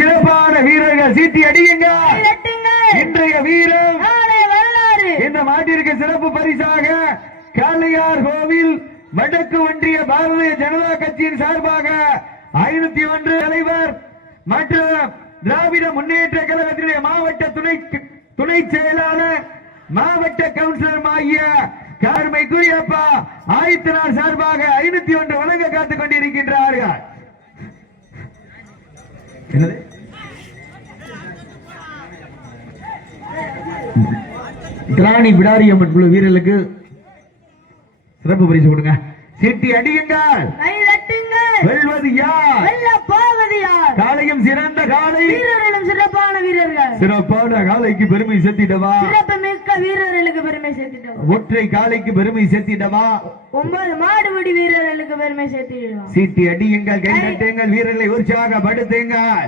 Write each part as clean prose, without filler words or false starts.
சிறப்பான வீரர்கள் சீட்டி அடியுங்கள். இன்றைய வீரம் இந்த மாட்டிற்கு சிறப்பு பரிசாக காளையார் கோவில் வடக்கு ஒன்றிய பாரதிய ஜனதா கட்சியின் சார்பாக 501 தலைவர் மற்றும் திராவிட முன்னேற்ற கழகத்தினுடைய மாவட்ட துணை செயலாளர் மாவட்ட கவுன்சிலர் ஆகிய கருமைக்குரியப்பா ஆயத்தனார் சார்பாக 501 வழங்க காத்துக் கொண்டிருக்கின்றார்கள். கிராணி பிடாரியம்மன் குழு வீரர்களுக்கு சிறப்பு பரிசு கொடுங்க. சீட்டி அடியுங்கள். வெல்வது யார்? காலையும் சிறந்த காலை, வீரர்களும் சிறப்பான வீரர்கள். சிறப்பான காலைக்கு பெருமை சேர்த்திடவா? சிறப்பு மிக்க வீரர்களுக்கு பெருமை சேர்த்திடவா? ஒற்றை காலைக்கு பெருமை சேர்த்திடவா? 9 மாடுபிடி வீரர்களுக்கு பெருமை சேர்த்திடவா? சீட்டி அடியுங்கள், கை தட்டுங்கள், வீரர்களை உற்சாகப்படுத்துங்கள்.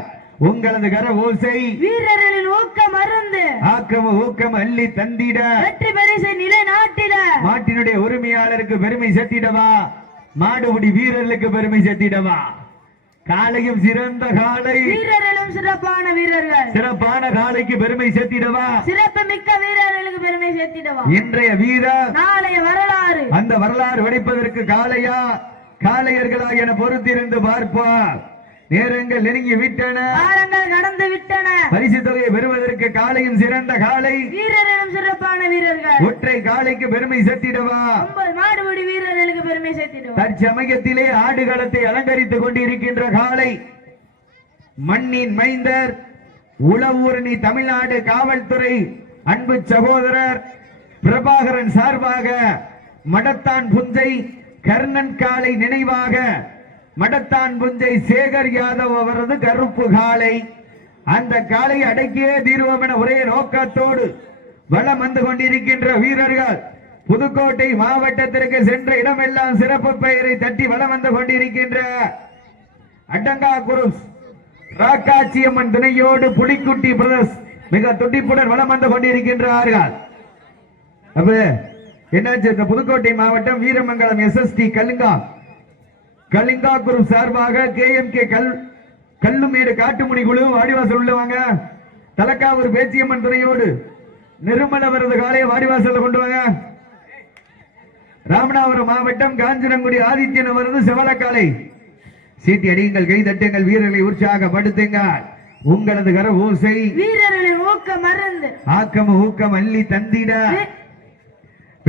உங்களது கர ஓசை வீரர்களின் ஊக்கம் அருந்து ஊக்கம் அள்ளி தந்திட வெற்றி பரிசை நிலைநாட்டிட மாட்டினுடைய உரிமையாளருக்கு பெருமை சேர்த்திடவா? மாடுபிடி வீரர்களுக்கு பெருமை சேர்த்திடவா? காலையும் சிறந்த காலை, வீரர்களும் சிறப்பான வீரர்கள். சிறப்பான காலைக்கு பெருமை சேர்த்திடவா? சிறப்பு மிக்க வீரர்களுக்கு பெருமை சேர்த்திடவா? இன்றைய வீரர் நாளைய வரலாறு. அந்த வரலாறு வடிப்பதற்கு காளையா காளையர்களா என பொறுத்திருந்து பார்ப்பார். நேரங்கள் நெருங்கி விட்டன, காலங்கள் கடந்து விட்டன. பரிசு தொகையை பெறுவதற்கு காலையும் சிறந்த காலை, வீரர்களும் சிறப்பான வீரர்கள். ஒற்றை காலைக்கு பெருமை சேர்த்திடவா? 9 மாடுபிடி வீரர்களுக்கு பெருமை சேர்த்திடவா? தற்சமயத்திலே ஆடுகளத்தை அலங்கரித்துக் கொண்டிருக்கின்ற காலை மண்ணின் மைந்தர் உளவூரணி தமிழ்நாடு காவல்துறை அன்பு சகோதரர் பிரபாகரன் சார்பாக மடத்தான் புஞ்சை கர்ணன் காலை நினைவாக மடத்தான் புஞ்சை சேகர் யாதவ் அவரது கருப்பு காலை. அந்த காலை அடக்கியே தீர்வோம் என ஒரே நோக்கத்தோடு வலம் வந்து கொண்டிருக்கின்ற வீரர்கள் புதுக்கோட்டை மாவட்டத்திற்கு சென்ற இடமெல்லாம் சிறப்பு பெயரை தட்டி வலம் வந்து கொண்டிருக்கின்ற அடங்கா குருஸ் ராக்காட்சியம்மன் துணையோடு புலிக்குட்டி பிரதர்ஸ் மிக துடிப்புடன் வலம் வந்து கொண்டிருக்கின்றார்கள். அப்ப என்னாச்சு? இந்த புதுக்கோட்டை மாவட்டம் வீரமங்கலம் SST கலிங்கா குரூப் சார்பாக KMK கல்லுமேடு காட்டுமணி குழு வாடிவாசல் உள்ளவங்க தலக்காவூர் பேச்சியம்மன் துணையோடு நிருமலவரது காலையை வாடிவாசல் கொண்டு வாங்க. ராமநாதபுரம் மாவட்டம் காஞ்சிரங்குடி ஆதித்யன் அவரது செவலக்காலை. சீட்டி அடியுங்கள், கை தட்டுங்கள், வீரர்களை உற்சாகப்படுத்துங்கள். உங்களது கர ஓசை வீரர்களின் ஊக்கம் அருந்து ஊக்கம் அள்ளி தந்திட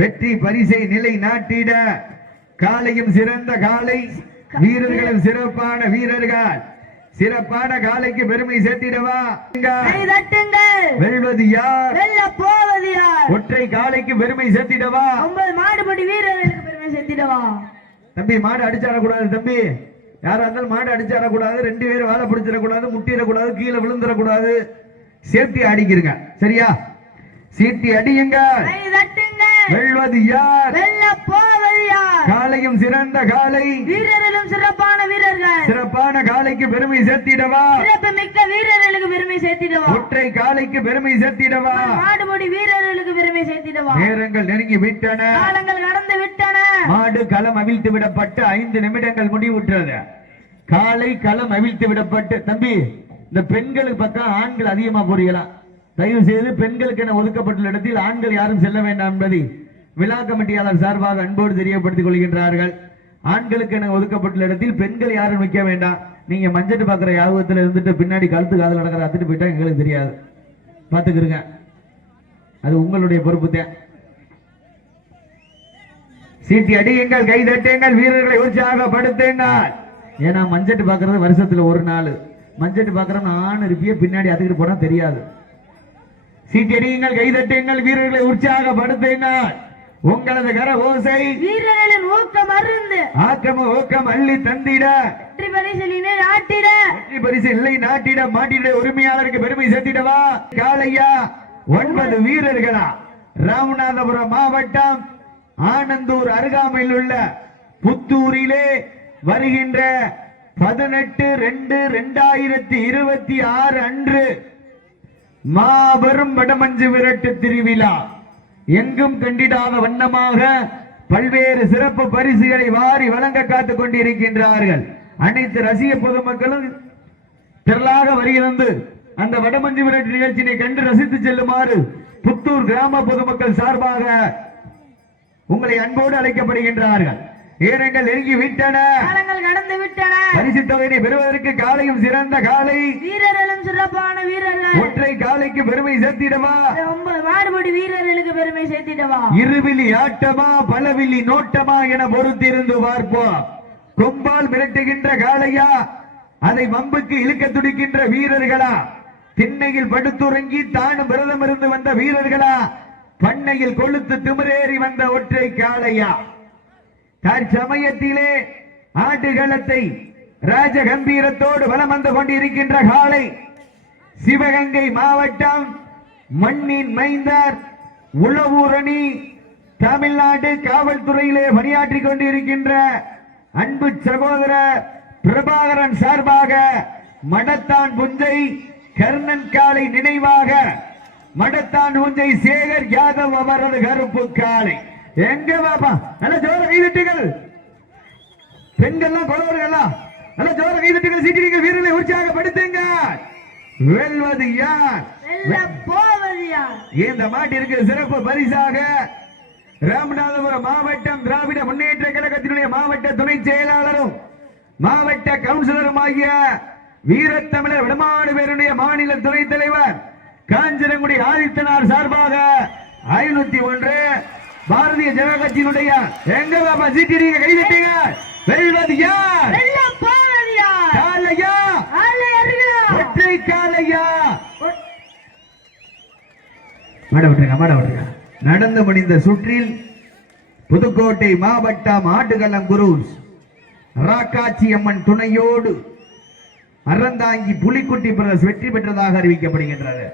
வெற்றி பரிசை நிலை நாட்டிட காலையும் சிறந்த காலை, வீரர்களும் சிறப்பான வீரர்கள். சிறப்பான காலைக்கு பெருமை சேர்த்திடவா? வெல்வது யார்? போவது யார்? ஒற்றை காலைக்கு பெருமை சேர்த்திடவா? 9 மாடுபிடி வீரர்களுக்கு பெருமை சேர்த்திடவா? தம்பி, மாடு அடிச்சாடக்கூடாது தம்பி. யாரா இருந்தாலும் மாடு அடிச்சாடக்கூடாது. 2 பேரும் வாழை பிடிச்சிடக்கூடாது, முட்டிடக்கூடாது, கீழே விழுந்துடக்கூடாது. சேஃப்டி அடிக்கிறங்க, சரியா? சீட்டி அடியுங்கள். வெல்வது யார்? காலையும் சிறந்த காலை, வீரர்களும் சிறப்பான வீரர்கள். சிறப்பான காலைக்கு பெருமை சேர்த்திடவா? சிறப்பு மிக்க வீரர்களுக்கு பெருமை சேர்த்திடவா? ஒற்றை காலைக்கு பெருமை சேர்த்திடவா? மாடுபிடி வீரர்களுக்கு பெருமை சேர்த்திடவா? நேரங்கள் நெருங்கி விட்டன, காலங்கள் கடந்து விட்டன. மாடு களம் அவிழ்த்து விடப்பட்டு 5 நிமிடங்கள் முடிவுற்றது. காலை களம் அவிழ்த்து விடப்பட்டு, தம்பி இந்த பெண்களுக்கு பக்கம் ஆண்கள் அதிகமா போறீங்களா? தயவு செய்து பெண்களுக்கு என ஒதுக்கப்பட்டுள்ள இடத்தில் ஆண்கள் யாரும் செல்ல வேண்டாம் என்பதை விழா கமிட்டியாளர் சார்பாக அன்போடு தெரியப்படுத்திக் கொள்கின்றார்கள். ஆண்களுக்கு என ஒதுக்கப்பட்டுள்ள இடத்தில் பெண்கள் யாரும் நிற்க வேண்டாம். நீங்க மஞ்சட்டு பாக்குற யாபகத்தில் இருந்துட்டு பின்னாடி கழுத்து காதல் நடக்கிற அத்துட்டு போயிட்டா எங்களுக்கு தெரியாது, பாத்துக்கிறங்க. அது உங்களுடைய பொறுப்பு தான். சீட்டி அடியுங்கள், கை தட்டுங்கள், வீரர்களை உற்சாகப்படுத்துங்கள். ஏன்னா மஞ்சட்டு பாக்குறது வருஷத்துல ஒரு நாள். மஞ்சட்டு பாக்குறோம் ஆண் இருப்பிய பின்னாடி அதுக்கிட்டு போனா தெரியாது. சீட்டி அடியுங்கள், கை தட்டுங்கள், வீரர்களை உற்சாகப்படுத்துங்கள். உங்களது கர ஓசை வீரர்களின் ஊக்கம் அருந்து ஊக்கம் அள்ளி தந்திட வெற்றி பரிசு இல்லை நாட்டிட மாட்டிட உரிமையாளருக்கு பெருமை சேர்த்திடவா? காளையா 9 வீரர்களா? ராமநாதபுரம் மாவட்டம் ஆனந்தூர் அருகாமையில் உள்ள புத்தூரிலே வருகின்ற 18/2/2026 அன்று மாபெரும் வடமஞ்சு விரட்டு திருவிழா எங்கும் கண்டிடாத வண்ணமாக பல்வேறு சிறப்பு பரிசுகளை வாரி வழங்க காத்துக் கொண்டிருக்கின்றார்கள். அனைத்து ரசிக பொதுமக்களும் திரளாக வருகிறது. அந்த வடமஞ்சு விரட்டு நிகழ்ச்சியை கண்டு ரசித்து செல்லுமாறு புத்தூர் கிராம பொதுமக்கள் சார்பாக உங்களை அன்போடு அழைக்கப்படுகின்றார்கள். ஏனங்கள் நெருங்கி விட்டன, காலங்கள் கடந்து விட்டன. பரிசு தொகையை பெறுவதற்கு காலையும் சிறந்த காலை, வீரர்களும் சிறப்பான வீரர்கள். ஒற்றை காலைக்கு பெருமை சேர்த்திடவா, மாறுபடி வீரர்களுக்கு பெருமை சேர்த்திடவா. இருவிழி ஆட்டமா பலவிழி நோட்டமா என பொறுத்திருந்து பார்ப்போம். கொம்பால் மிரட்டுகின்ற காளையா, அதை வம்புக்கு இழுக்க துடிக்கின்ற வீரர்களா, திண்ணையில் படுத்துறங்கி தானும் விரதம் இருந்து வந்த வீரர்களா, பண்ணையில் கொளுத்து திமிரேறி வந்த ஒற்றை காளையா. தற்சமயத்திலே ஆட்டுகளத்தை ராஜ கம்பீரத்தோடு வலம் வந்து கொண்டிருக்கின்ற காளை சிவகங்கை மாவட்டம் மண்ணின் மைந்தர் உளவூரணி தமிழ்நாடு காவல்துறையிலே பணியாற்றிக் கொண்டிருக்கின்ற அன்பு சகோதரர் பிரபாகரன் சார்பாக மடத்தான் புஞ்சை கர்ணன் காளை நினைவாக மடத்தான் புஞ்சை சேகர் யாதவ் அவரது கருப்பு காளை. எங்க பாப்பா நல்ல ஜோர கைதட்டுகள், பெண்கள்லாம் கொலவர்கள்லாம் நல்ல ஜோர கைதட்டுகள், சீட்டிகள் வீரர்களை உற்சாகப்படுத்துங்க. வெல்வது யார், போவது யார்? இந்த மாட்டிற்கு சிறப்பு பரிசாக ராமநாதபுரம் மாவட்டம் திராவிட முன்னேற்ற கழகத்தினுடைய மாவட்ட துணை செயலாளரும் மாவட்ட கவுன்சிலரும் ஆகிய வீரத்தமிழர் வடமாடு பேருடைய மாநில துணைத் தலைவர் காஞ்சிரங்குடி ஆதித்தனார் சார்பாக 501 பாரதிய ஜனதா கட்சியினுடைய எங்க பாப்பா சீட்டிங்க கைதட்டுங்க. வெல்வது யார், போவது யார்? காளையா ஒற்றை காளையா? மாட விட்டுருங்க. நடந்து முடிந்த சுற்றில் புதுக்கோட்டை மாவட்டம் ஆட்டுகளம் குருஸ் ராக்காச்சி அம்மன் துணையோடு அறந்தாங்கி புலிக்குட்டி பிரதர்ஸ் வெற்றி பெற்றதாக அறிவிக்கப்படுகின்றது.